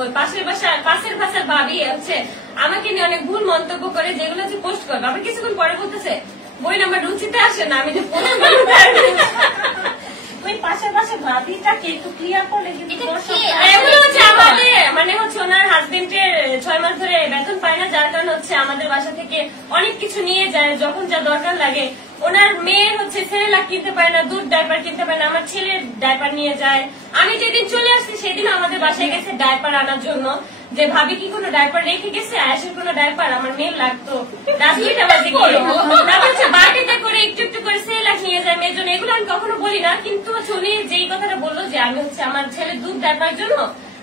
ওই পাশের বাসার ভাবি হচ্ছে আমাকে নিয়ে অনেক ভুল মন্তব্য করে, যেগুলো হচ্ছে পোস্ট করবে। আবার কিছুক্ষণ পরে বলতেছে বই আমার রুচিতে আসে না, আমি যে ওই পাশে ভাবিটাকে একটু ক্লিয়ার করলে কিন্তু এগুলো হচ্ছে আমাদের মানে হচ্ছে ওনার হাজবেন্ডের 6 মাস ধরে বেতন পায় না, যার কারণে হচ্ছে আমাদের বাসা থেকে অনেক কিছু নিয়ে যায় যখন যা দরকার লাগে। ওনার মেয়ের হচ্ছে সেরেলাক কিনতে পারে না, দুধ ডাইপার কিনতে পারে না, আমার ছেলের ডাইপার নিয়ে যায়। আমি যেদিন চলে আসছি সেদিন আমাদের বাসায় গেছে ডাইপার আনার জন্য, যে ভাবি কি কোনো ডাইপার রেখে গেছে, আয়েশের কোনো ডাইপার আমার মেয়ের লাগতো, রাত 2টা বাজে গিয়ে হচ্ছে বাটিতে করে একটু একটু করে সেরেলাক নিয়ে যায় মেয়ের জন্য। এগুলো আমি কখনো বলি না, কিন্তু হচ্ছে উনি যেই কথাটা বললো যে আমি হচ্ছে আমার ছেলের দুধ ডাইপার জন্য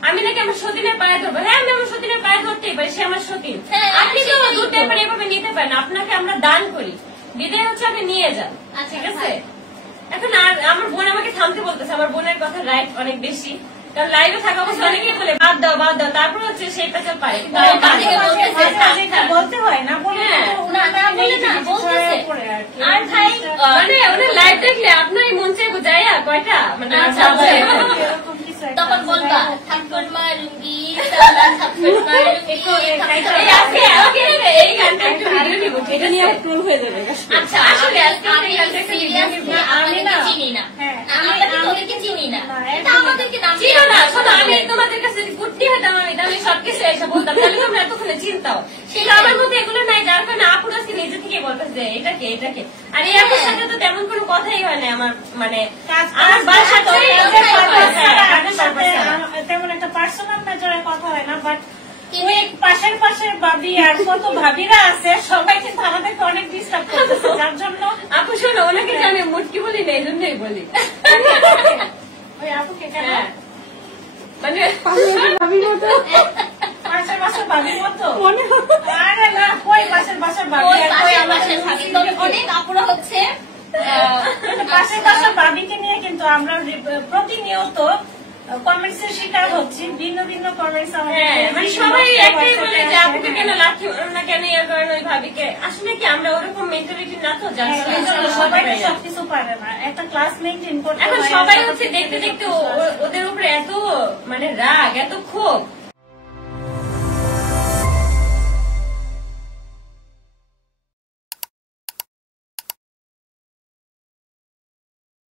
আমি নাকি আমার সতীনের পায়ে ধরবো। হ্যাঁ, আমি আমার সতীনের পায়ে ধরতেই পারি, সে আমার সতীন। আপনি তো দুধ ডাইপার এভাবে নিতে পারেন, আপনাকে আমরা দান করি, বিদায় হচ্ছে আপনি নিয়ে যান, ঠিক আছে? এখন আর আমার বোন আমাকে থামতে বলতেছে, আমার বোনের কথা রাইট অনেক বেশি, কারণ লাইভে থাকা অবস্থা অনেকেই বলে বাদ দাও বাদ দাও, তারপর হচ্ছে সেই পেছাল পারে বলতে হয় না, আর ভাই মানে ওনার লাইভ দেখলে আপনার মন চাইবো যাইয়া কয়টা মানে তখন বলবা ঠাকুর মা রুগী এই গানটা একটু ভিডিও নিব, এটা নিয়ে ট্রোল হয়ে যাবে। আচ্ছা, আসলে আমি চিনি না, তোদেরকে চিনি না, আমাদেরকে নাম চিনো না। শোনো, আমি তোমাদের কাছে কুটনি হতাম, আমি সবকিছু এসে বলতাম, তাহলে তোমরা এতক্ষণে চিন্তাও। সেটা আমার মধ্যে এগুলো নাই, যার কারণে আপুর আজকে নিজে থেকে বলতেছে এটাকে এটাকে। আর এই আপুর সাথে তো তেমন কোনো কথাই হয় না আমার, মানে আমার বাসার তেমন একটা পার্সোনাল মেজরে কথা হয় না, বাট ওই পাশের ভাবি আর কত ভাবিরা আছে সবাই কিন্তু আমাদেরকে অনেক ডিস্টার্ব করতেছে, যার জন্য আপু শোনো, ওনাকে আমি মুটকি বলি না, এই জন্যই বলি ওই আপুকে কেন মানে ভাবির মতো পাশের ভাবির মতো মনে আরে না, কই পাশের ভাবি আর কই আমাদের ভাবি, অনেক আপুরা হচ্ছে পাশের ভাবিকে নিয়ে কিন্তু আমরা প্রতিনিয়ত কমেন্টস এর শিকার হচ্ছি, ভিন্ন ভিন্ন কমেন্টস মানে সবাই একটাই বলে যে আপুকে কেন লাঠি না, কেন ইয়ে করেন ওই ভাবিকে। আসলে কি আমরা ওরকম মেন্টালিটি না, তো সবাই সবকিছু পারে না, একটা ক্লাস মেনটেন করতে। এখন সবাই হচ্ছে দেখতে দেখতে ওদের উপরে এত মানে রাগ, এত ক্ষোভ,